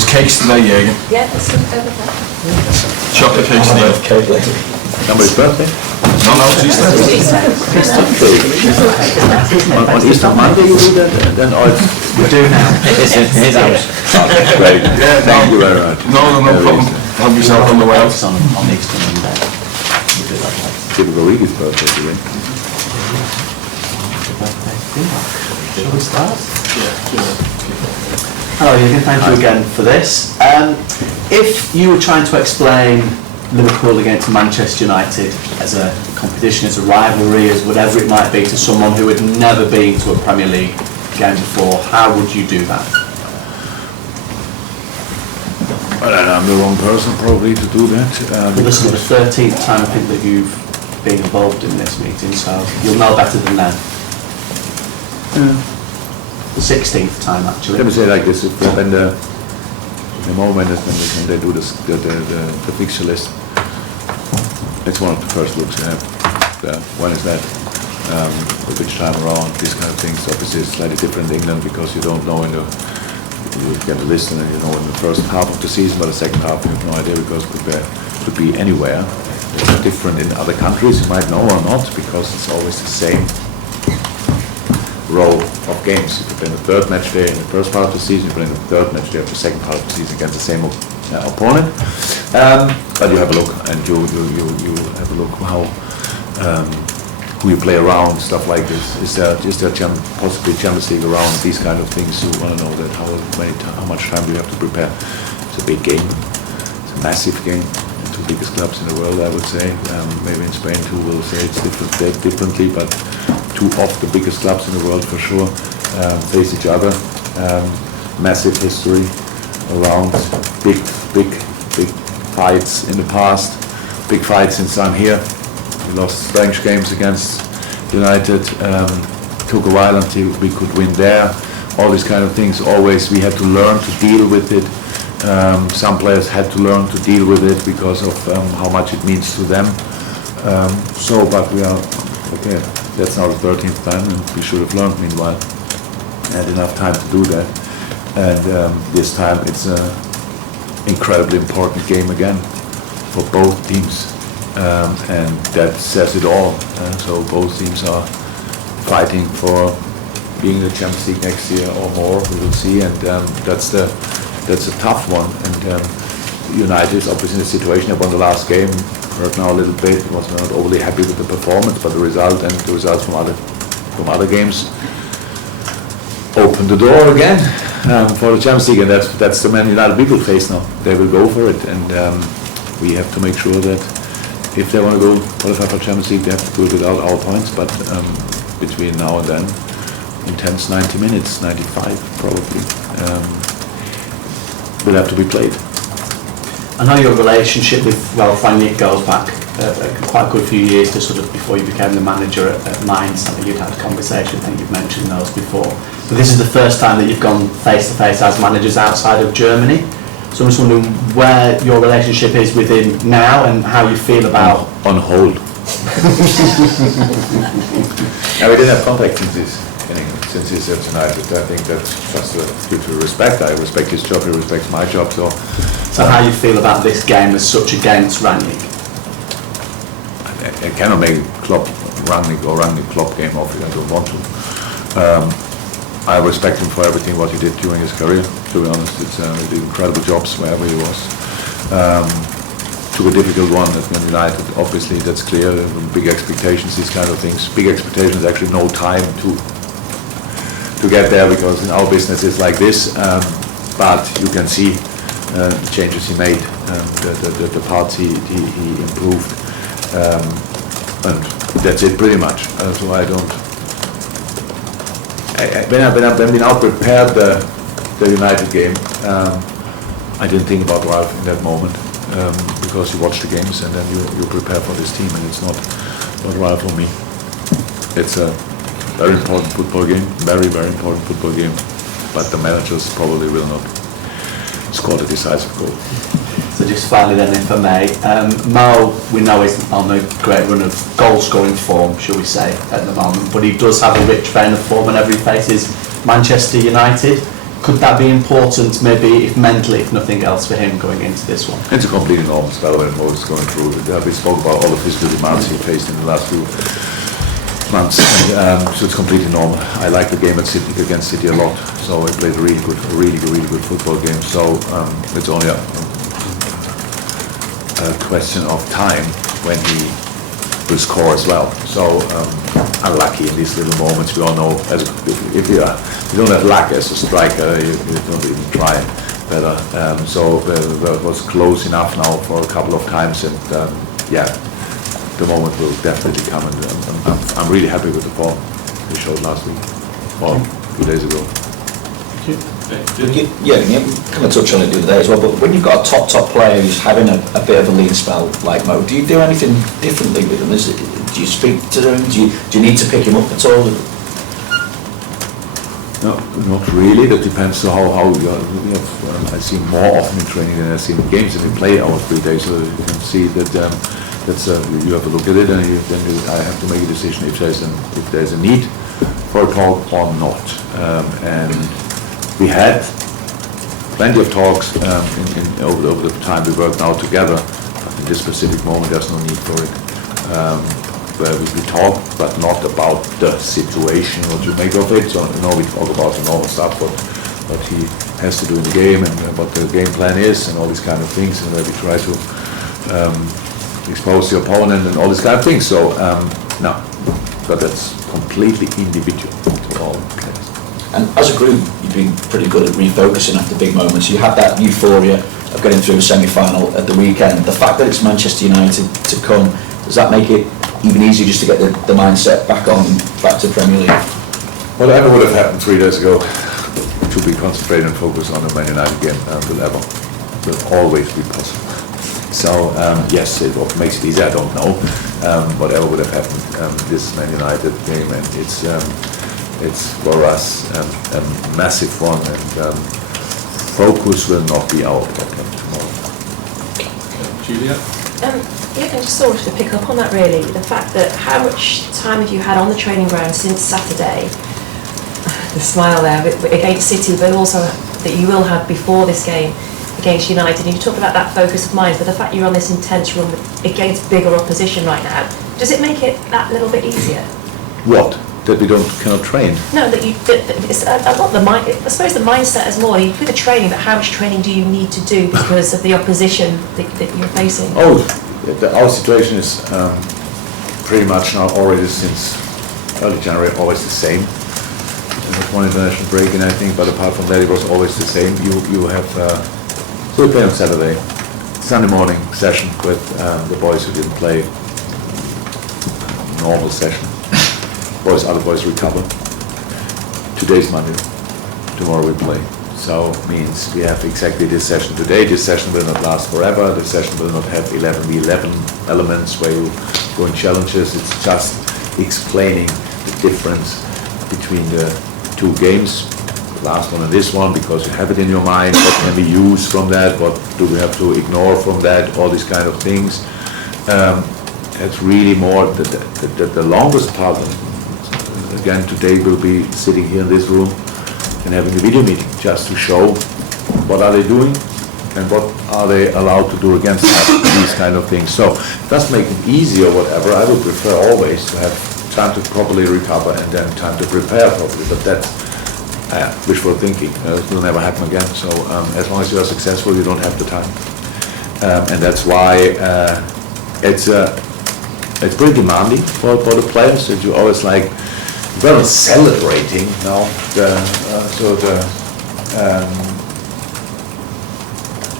There's cakes today, Jürgen. Yeah, there's some over there. Chocolate cakes today. Somebody's birthday? No, it's Easter. On Easter Monday you do that? Then We do now. it's in his house. Great. Yeah, Thank you very much. No problem. Have yourself on the way out. On Easter Monday. We do that like Typical Regan's birthday today. Shall we start? Hello Jürgen, thank you again for this. If you were trying to explain Liverpool against Manchester United as a competition, as a rivalry, as whatever it might be to someone who had never been to a Premier League game before, how would you do that? Well, I'm the wrong person probably to do that. Well, this is the 13th time I think that you've been involved in this meeting, so you'll know better than them. The 16th time actually. Let me say like this, when the moment when they do this, the fixture list, it's one of the first looks you have. When is that? Which time around, these kind of things. Obviously it's slightly different in England because you don't know you get a list and then you know in the first half of the season, but the second half you have no idea because it could be anywhere. It's different in other countries, you might know or not, because it's always the same row of games. You play in the third match day in the first part of the season, you play in the third match day of the second part of the season against the same opponent. But you have a look and you have a look how who you play around, stuff like this. Is there possibly Champions League around, these kind of things? You want to know that how much time do you have to prepare? It's a big game. It's a massive game. The two biggest clubs in the world, I would say. Maybe in Spain too, we'll say it's differently, but two of the biggest clubs in the world for sure face each other. Massive history around, big fights in the past, big fights since I'm here. We lost strange games against United, took a while until we could win there. All these kind of things, always we had to learn to deal with it. Some players had to learn to deal with it because of how much it means to them. But we are, okay, that's now the 13th time and we should have learned meanwhile. Had enough time to do that. And this time it's an incredibly important game again for both teams. And that says it all. So both teams are fighting for being in the Champions League next year or more. We will see, and that's a tough one. And United is obviously in a situation. They won the last game. Hurt now a little bit. Was not overly happy with the performance, but the result and the results from other games open the door again for the Champions League, and that's the Man United we will face now. They will go for it, and we have to make sure that if they want to go qualify for Champions League, they have to do it without our points. But between now and then, intense 90 minutes, 95 probably, will have to be played. I know your relationship with Ralph Rangnick goes back quite a good few years to sort of before you became the manager at Mainz. I think you'd had a conversation, I think you've mentioned those before. But this is the first time that you've gone face-to-face as managers outside of Germany. So I'm just wondering where your relationship is with him now and how you feel about... On hold. Yeah, we didn't have contact since he's at United. I think that's just due to respect. I respect his job, he respects my job. So how you feel about this game as such against Rangnick? I cannot make Klopp Rangnick or Rangnick Klopp game off it. I don't want to. I respect him for everything what he did during his career. To be honest, he did incredible jobs wherever he was. Took a difficult one at Man United. Obviously, that's clear. Big expectations, these kind of things. Big expectations. Actually, no time to get there because in our business it's like this. But you can see the changes he made, the parts he improved, and that's it pretty much. So I don't. When we now prepared the United game, I didn't think about Ralph in that moment because you watch the games and then you prepare for this team, and it's not Ralph for me. It's a very important football game, very important football game, but the managers probably will not score the decisive goal. So just finally then, if I may, Mo, we know is on a great run of goal-scoring form, shall we say, at the moment, but he does have a rich vein of form whenever he faces Manchester United. Could that be important, maybe, if mentally, if nothing else, for him going into this one? It's a completely normal spell when Mo's going through. We spoke about all the physical demands he faced in the last few months, and, so it's completely normal. I like the game against City a lot, so I played a really good football game. So it's only a question of time when he will score as well. So unlucky in these little moments. We all know if you don't have luck as a striker, you don't even try better. So it was close enough now for a couple of times, and the moment will definitely come. And I'm really happy with the form we showed last week, or a few days ago. You kind of touched on it the other day as well, but when you've got a top player who's having a bit of a lean spell like Mo, do you do anything differently with him? Do you speak to him? Do you need to pick him up at all? No, not really. That depends on how I see him more often in training than I see him in games, and we play our 3 days, so you can see that you have to look at it, and I have to make a decision if there's a need for a talk or not. And we had plenty of talks over the time we worked now together, but in this specific moment there's no need for it. Where we talk, but not about the situation, what you make of it. So we talk about the normal stuff, what he has to do in the game, and what the game plan is, and all these kind of things, and where we try to expose the opponent and all these kind of things. So no, but that's completely individual to all players. And as a group, you've been pretty good at refocusing after big moments. You had that euphoria of getting through a semi-final at the weekend. The fact that it's Manchester United to come, does that make it even easier just to get the mindset back to Premier League? Whatever would have happened 3 days ago, to be concentrated and focused on the Man United game will always be possible. So yes, what makes it easy, I don't know. Whatever would have happened, this Man United game, and it's for us a massive one, and focus will not be our problem tomorrow. Julia? Yeah, just sort of to pick up on that really, the fact that how much time have you had on the training ground since Saturday, the smile there, against City, but also that you will have before this game against United, and you talked about that focus of mind, but the fact you're on this intense run against bigger opposition right now, does it make it that little bit easier? What? That we cannot train? No, that it's a lot the mind. I suppose the mindset is more with the training. But how much training do you need to do because of the opposition that you're facing? Oh, our situation is pretty much now already since early January always the same. There was one international break, and I think, but apart from that, it was always the same. You have so we play on Saturday, Sunday morning session with the boys who didn't play. Normal session. Other boys recover. Today's Monday. Tomorrow we play. So means we have exactly this session today. This session will not last forever. This session will not have 11v11 elements where you go in challenges. It's just explaining the difference between the two games, the last one and this one, because you have it in your mind. What can we use from that? What do we have to ignore from that? All these kind of things. It's really more the longest part. Again, today we'll be sitting here in this room and having a video meeting just to show what are they doing and what are they allowed to do against us, these kind of things. So it does make it easier, whatever. I would prefer always to have time to properly recover and then time to prepare properly, but that's wishful thinking. It will never happen again. So as long as you are successful, you don't have the time. And that's why it's pretty demanding for the players, that you always like, well, celebrating now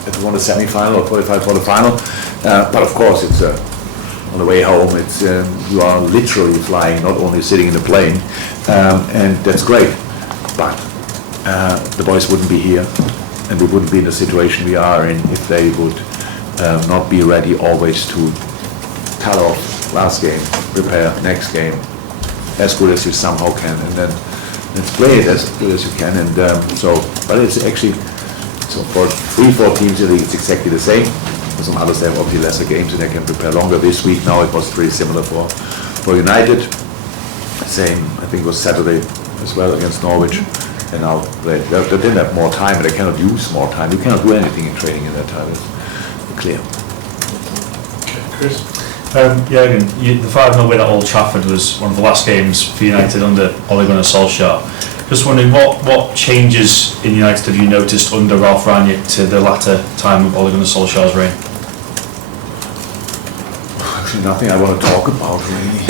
if you want a semi-final or qualify for the final, but of course it's on the way home. It's you are literally flying, not only sitting in a plane, and that's great. But the boys wouldn't be here, and we wouldn't be in the situation we are in if they would not be ready always to cut off last game, prepare next game as good as you somehow can, and then let's play it as good as you can. And but it's actually, so for 3-4 teams, I think it's exactly the same. For some others, they have obviously lesser games and they can prepare longer. This week now it was pretty similar for United. Same, I think it was Saturday as well against Norwich. And now they didn't have more time, and they cannot use more time. You cannot do anything in training in that time. It's clear. Okay, Chris? Jürgen, the 5-0 win at Old Trafford was one of the last games for United under Ole Gunnar Solskjaer. Just wondering, what changes in United have you noticed under Ralf Rangnick to the latter time of Ole Gunnar Solskjaer's reign? Actually, nothing I want to talk about really.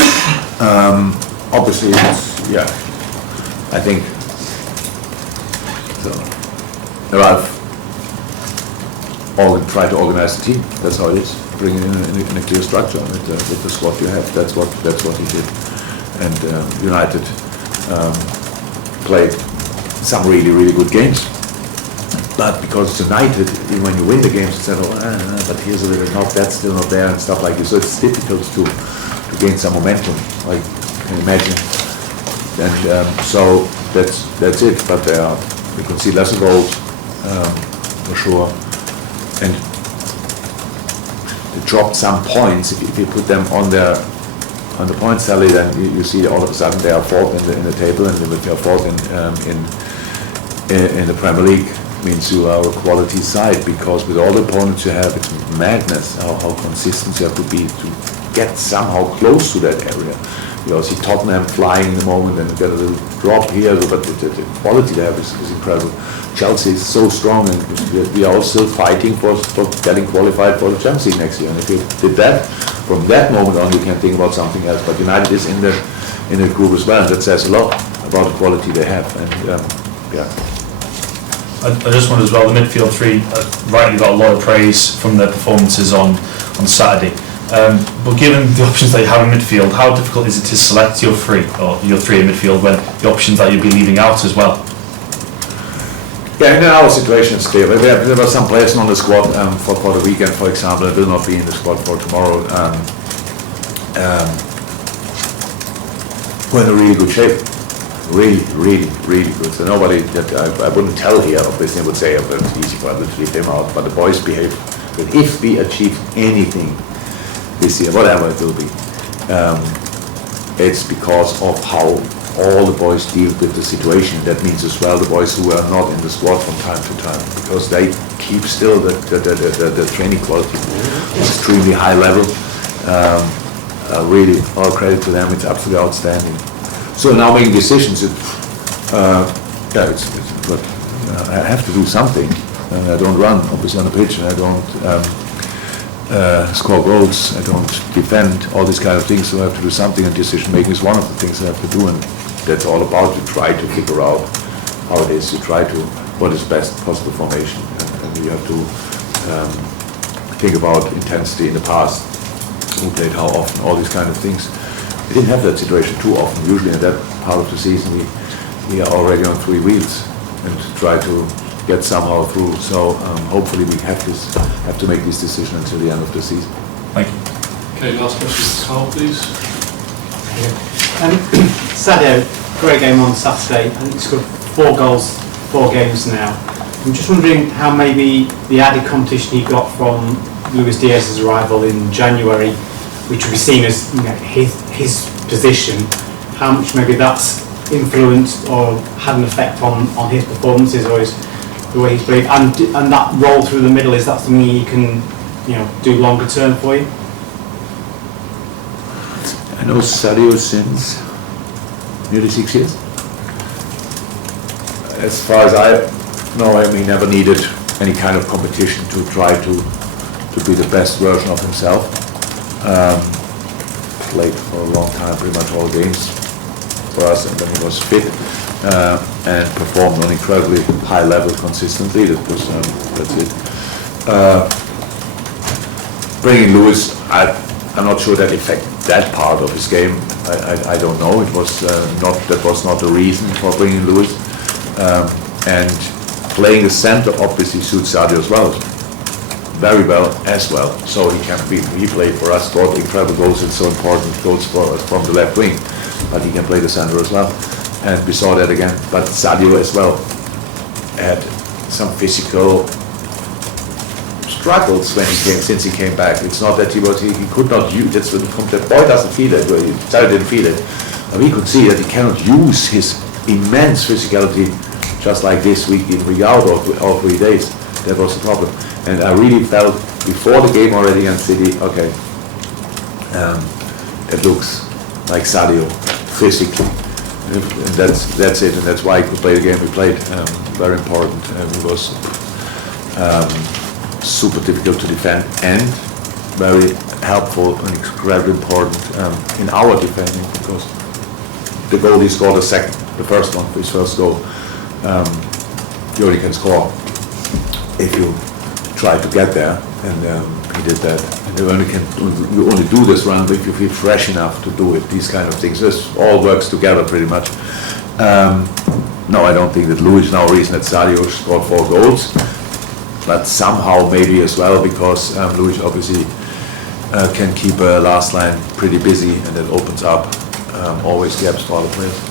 Obviously, I think so. Ralf try to organize the team. That's how it is. Bring it in a clear structure with the squad you have. That's what he did. And United played some really good games. But because it's United, even when you win the games, you say, but here's a little not, that's still not there, and stuff like this. So it's difficult to gain some momentum, like you can imagine. And so that's it. But you can see lesser goals for sure. And they dropped some points. If you put them on the point tally, then you see all of a sudden they are fourth in the table, and if they are fourth in the Premier League, means you are a quality side, because with all the opponents you have, it's madness how consistent you have to be to get somehow close to that area. You see Tottenham flying in the moment, and you get a little drop here, but the quality they have is incredible. Chelsea is so strong, and we are all still fighting for getting qualified for the Champions League next year. And if you did that, from that moment on, you can think about something else. But United is in the group as well, and that says a lot about the quality they have. And I just wonder as well, the midfield three rightly got a lot of praise from their performances on Saturday. But given the options that you have in midfield, how difficult is it to select your three in midfield when the options that you'll be leaving out as well? Yeah, in our situation it's clear. There were some players on the squad for the weekend, for example, that will not be in the squad for tomorrow. We're in a really good shape. Really good. So nobody that I wouldn't tell here, obviously, would say, oh, it's easy for us to leave them out. But the boys behave. But if we achieve anything this year, whatever it will be, it's because of how all the boys deal with the situation. That means as well the boys who are not in the squad from time to time, because they keep still the training quality extremely high level. Really, all credit to them. It's absolutely outstanding. So now making decisions, it's but I have to do something, and I don't run obviously on the pitch, and I don't score goals, I don't defend, all these kind of things. So I have to do something, and decision making is one of the things I have to do, and that's all about. You try to figure out how it is. You try to what is best possible formation, and you have to think about intensity in the past, who played how often, all these kind of things. We didn't have that situation too often. Usually in that part of the season we are already on three wheels and try to get somehow through. So hopefully we have to make this decision until the end of the season. Thank you. Okay, last question, Carl, please. Sadio, great game on Saturday. I think he scored 4 goals, 4 games now. I'm just wondering how maybe the added competition he got from Luis Diaz's arrival in January, which will be seen as his position, how much maybe that's influenced or had an effect on his performances or the way he's played, and that role through the middle, is that something you can do longer term for you? I know Sadio since nearly 6 years. As far as I know him, he never needed any kind of competition to try to be the best version of himself. Played for a long time, pretty much all games for us, and then he was fit and performed on incredibly high level consistently. That's it. Bringing Luis, I'm not sure that affected that part of his game. I don't know. It was that was not the reason for bringing Luis. And playing the center obviously suits Sadio as well. Very well as well, so he played for us, scored incredible goals and so important goals for us from the left wing, but he can play the center as well, and we saw that again. But Sadio as well had some physical struggles since he came back. It's not that he could not use. That's what the boy doesn't feel it. Sadio didn't feel it. We could see that he cannot use his immense physicality just like this week in, week out, or all 3 days. That was the problem. And I really felt before the game already against City, okay, it looks like Sadio physically. And that's it, and that's why he could play the game we played. Very important. It was super difficult to defend and very helpful and incredibly important in our defending, because the goal he scored the first one, his first goal, you only can score if you try to get there, and he did that. And you only do this round if you feel fresh enough to do it. These kind of things, this all works together pretty much. No, I don't think that Luis is now a reason that Sadio scored 4 goals, but somehow maybe as well because Luis obviously can keep a last line pretty busy, and it opens up always gaps for other players.